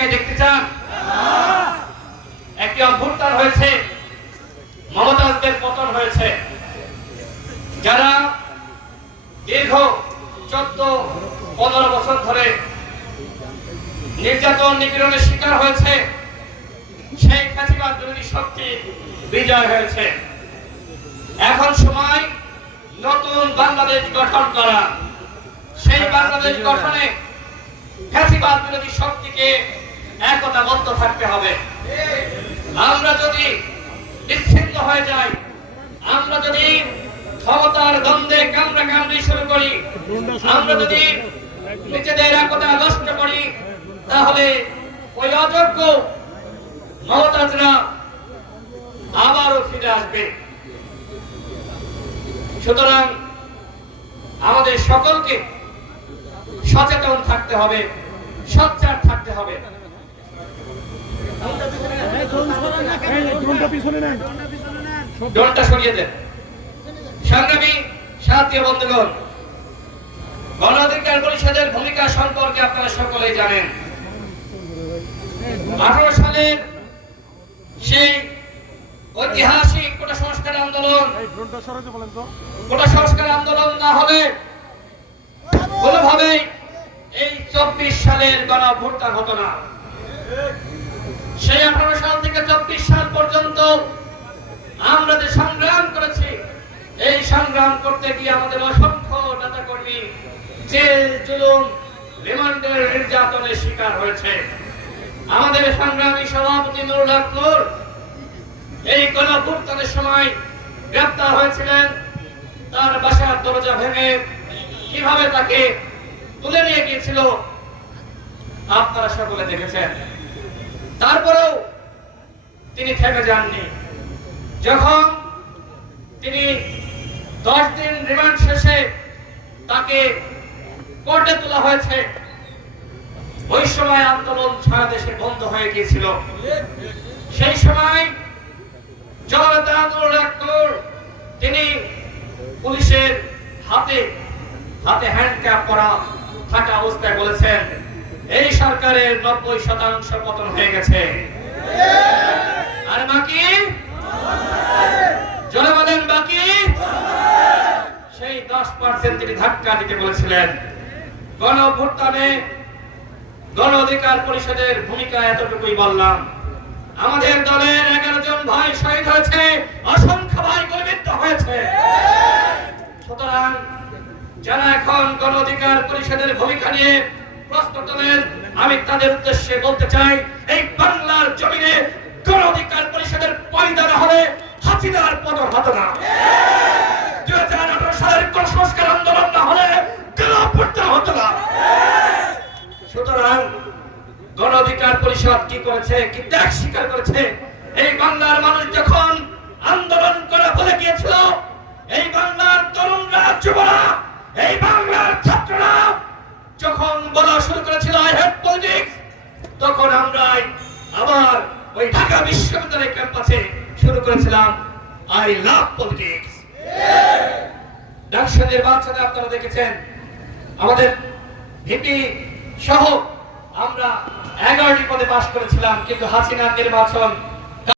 তাকে দেখতে চান? একটি অভ্যুত্থান হয়েছে। মমতাজদের পতন হয়েছে। যারা দীর্ঘ চোদ্দ, পনেরো বছর ধরে নির্যাতন নিপীড়নের শিকার হয়েছে, সেই খ্যাতিবাদ বিরোধী শক্তি বিজয় হয়েছে। এখন সময় নতুন বাংলাদেশ গঠন করা। সেই বাংলাদেশ গঠনে ফ্যাসিবাদ বিরোধী শক্তিকে একতাবদ্ধ থাকতে হবে। আমরা যদি বিচ্ছিন্ন হয়ে যাই, আমরা যদি ক্ষমতার দ্বন্দ্বে কামড়া কামড়ি শুরু করি, আমরা যদি নিজেদের একতা নষ্ট করি, তাহলে ওই অযোগ্য মমতাজরা আবারও ফিরে আসবে। সুতরাং আমাদের সকলকে সচেতন থাকতে হবে, সচ্চার থাকতে হবে। ডোনটা সেই ঐতিহাসিক কোটা সংস্কার আন্দোলন, কোটা সংস্কার আন্দোলন না হলে কোনোভাবেই এই চব্বিশ সালের গণ হতো না। সেই আঠারো সাল থেকে চব্বিশ সাল পর্যন্ত আমরা যে সংগ্রাম করেছি, এই সংগ্রাম করতে গিয়ে আমাদের অসংখ্য নেতা কর্মী জেল, জুলুম, রিমান্ডের নির্যাতনের শিকার হয়েছে। আমাদের সংগ্রামী সভাপতি নুরুল হক এই গণঅভ্যুত্থানের সময় গ্রেপ্তার হয়েছিলেন। তার বাসার দরজা ভেঙে কীভাবে তাকে তুলে নিয়ে গিয়েছিল, আপনারা সকলে দেখেছেন। তারপরেও তিনি থেমে যাননি। যখন তিনি দশ দিন রিমান্ড শেষে তাকে কোর্টে তোলা হয়েছে, ওই সময় আন্দোলন সারা দেশে বন্ধ হয়ে গিয়েছিল। সেই সময় জনতা আন্দোলন তিনি পুলিশের হাতে হাতে হ্যান্ডক্যাপ করা থাকা অবস্থায় বলেছেন এই সরকারের নব্বই শতাংশ পতন হয়ে গেছে। আর বাকি? জনগণের বাকি? সেই দশ পার্সেন্ট তিনি ধাক্কা দিতে বলেছিলেন। গণ গণ অধিকার পরিষদের ভূমিকা এতটুকুই বললাম। আমাদের দলের এগারো জন ভাই শহীদ হয়েছে, অসংখ্য ভাই গুলিবিদ্ধ হয়েছে। সুতরাং যারা এখন গণ অধিকার পরিষদের ভূমিকা নিয়ে আমি তাদের উদ্দেশ্যে বলতে চাই, এই বাংলার জমিনে গণ অধিকার পরিষদের পয়দা হলে হাসিনার পতন হতো না। দুই হাজার আঠারো সালের কোন সংস্কার আন্দোলন না হলে হতো না। সুতরাং গণ অধিকার পরিষদ কি করেছে, কি ত্যাগ স্বীকার করেছে? এই বাংলার মানুষ যখন আন্দোলন শুরু করেছিল আই পলিটিক্স। তখন আমরা আবার ওই ঢাকা ক্যাম্পাসে শুরু করেছিলাম আই লাভ পলিটিক্স। আপনারা দেখেছেন, আমাদের ভিপি সহ আমরা এগারোটি পদে পাশ করেছিলাম, কিন্তু হাসিনার নির্বাচন